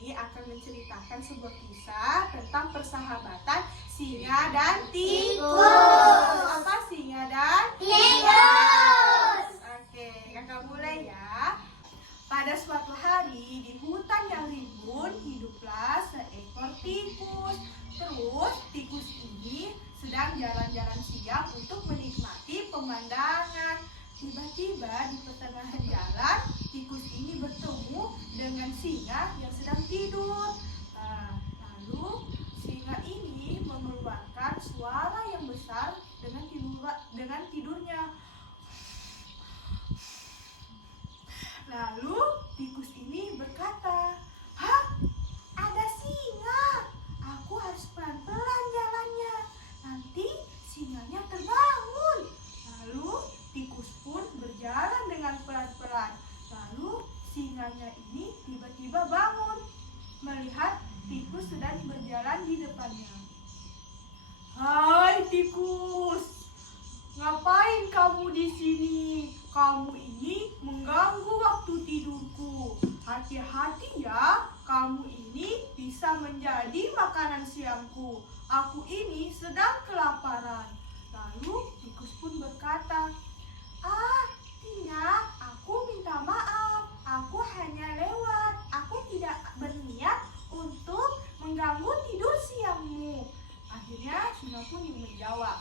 ini akan menceritakan sebuah kisah tentang persahabatan singa dan tikus. Apa singa dan Tikus. Oke, kakak mulai ya. Pada suatu hari di hutan yang rimbun hiduplah seekor tikus. Terus tikus ini sedang jalan-jalan siang untuk menikmati pemandangan. Tiba-tiba di pertengahan jalan, tikus ini bertemu dengan singa yang sedang tidur. Lalu singa ini mengeluarkan suara yang besar dengan tidurnya. Lalu tikus ini berkata, "Hah, ada singa. Aku harus pelan-pelan jalannya. Nanti singanya terbangun." Lalu tikus pun berjalan dengan pelan-pelan. Lalu singanya ini tiba-tiba bangun melihat tikus sedang berjalan di depannya. "Hai tikus, ngapain kamu di sini? Kamu ini mengganggu waktu tidurku. Hati-hati ya, kamu ini bisa menjadi makanan siangku. Aku ini sedang kelaparan." Lalu tikus pun berkata, "Tidak, aku minta maaf. Aku hanya lewat. Aku tidak berniat untuk mengganggu tidur siangmu." Akhirnya singa pun menjawab,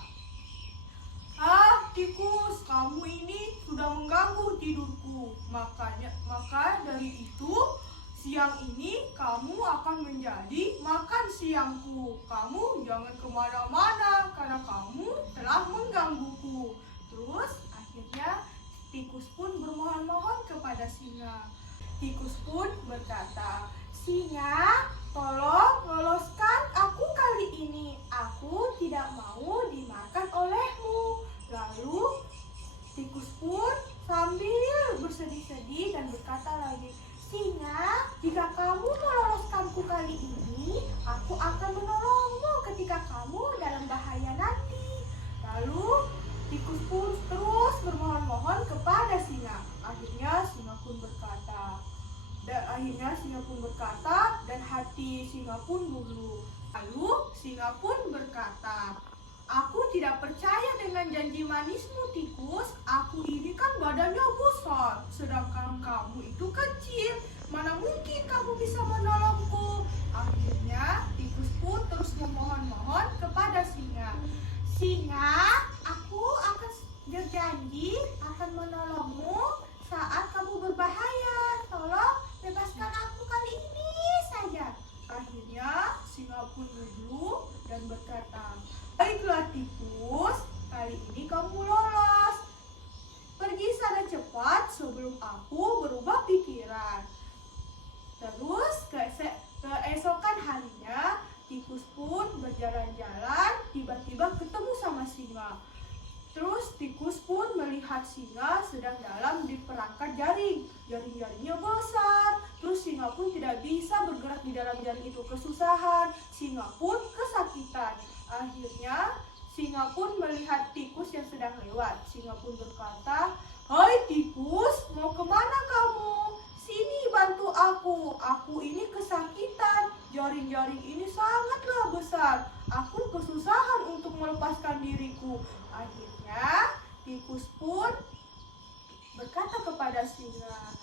"Tikus, kamu ini sudah mengganggu tidurku. Maka dari itu, siang ini kamu akan menjadi makan siangku. Kamu jangan kemana-mana karena kamu telah menggangguku." Terus akhirnya tikus pun bermohon-mohon kepada singa. Tikus pun berkata, "Singa, tolong loloskan aku kali ini. Aku tidak mau dimakan olehmu." Lalu tikus pun sambil bersedih-sedih dan berkata lagi, "Singa, jika kamu meloloskanku kali ini, aku akan menolongmu ketika kamu dalam bahaya nanti." Lalu tikus pun terus bermohon-mohon kepada singa. Akhirnya singa pun berkata dan hati singa pun luluh. Lalu singa pun berkata, "Aku tidak percaya dengan janji manismu tikus. Aku ini kan badannya besar, sedangkan kamu itu kecil. Mana mungkin kamu bisa menolongku?" Akhirnya tikus pun terus memohon-mohon kepada singa. "Singa, aku akan berjanji akan menolongmu saat kamu berbahaya. Tolong bebaskan aku kali ini saja." Akhirnya singa pun luluh dan berkata, "Baiklah tikus, kali ini kamu lolos. Pergi sana cepat sebelum aku berubah pikiran." Terus keesokan harinya tikus pun berjalan-jalan, tiba-tiba ketemu sama singa. Terus tikus pun melihat singa sedang dalam diperangkap jaring. Jaring-jaringnya besar. Terus singa pun tidak bisa bergerak di dalam jaring itu, kesusahan. Singa pun kesakitan. Akhirnya singa pun melihat tikus yang sedang lewat. Singa pun berkata, "Hai tikus, mau kemana kamu? Sini bantu aku. Aku ini kesakitan. Jaring-jaring ini sangatlah besar. Aku kesusahan untuk melepaskan diriku." Akhirnya tikus pun berkata kepada singa,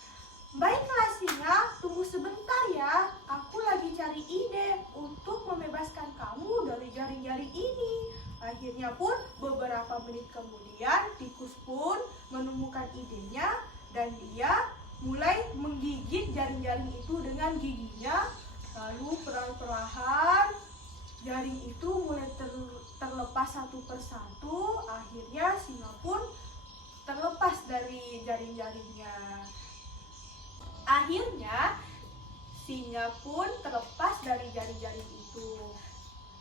"Baiklah singa, tunggu sebentar ya. Aku lagi cari ide untuk membebaskan kamu dari jaring-jaring ini." Akhirnya pun beberapa menit kemudian tikus pun menemukan idenya dan dia mulai menggigit jaring-jaring itu dengan giginya. Lalu perlahan-lahan jaring itu mulai terlepas satu persatu. Akhirnya singa pun terlepas dari jaring-jaringnya. Akhirnya singa pun terlepas dari jaring-jaring itu.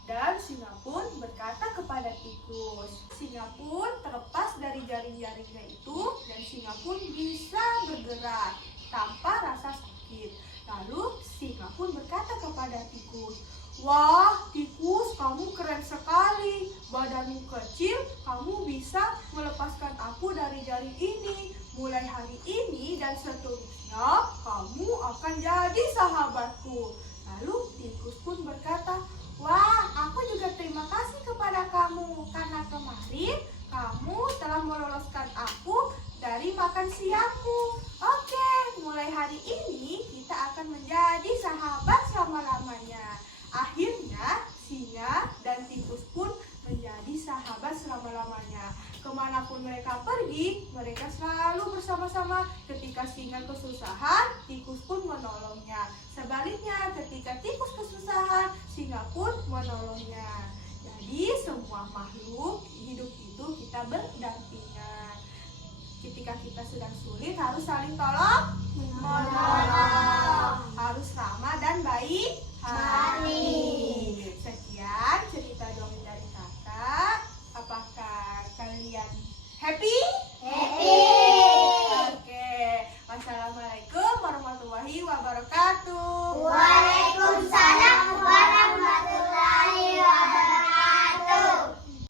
Dan singa pun berkata kepada tikus. Singa pun terlepas dari jaring-jaringnya itu dan singa pun bisa bergerak tanpa rasa sakit. Lalu singa pun berkata kepada tikus, "Wah, tikus, kamu keren sekali. Badanmu kecil, kamu bisa melepaskan aku dari jaring ini. Mulai hari ini dan seterusnya, kamu akan jadi sahabatku." Lalu tikus pun berkata, "Wah, aku juga terima kasih kepada kamu karena kemarin kamu telah meloloskan aku dari makan siangmu. Oke, mulai hari ini kita akan menjadi sahabat selama-lamanya." Akhirnya singa dan tikus pun menjadi sahabat selama-lamanya. Kemanapun mereka pergi, mereka selalu bersama-sama. Ketika singa kesusahan, tikus pun menolongnya. Sebaliknya, ketika tikus kesusahan, singa pun menolongnya. Jadi semua makhluk hidup itu kita berdampingan. Ketika kita sedang sulit harus saling tolong menolong. Harus ramah dan baik hati.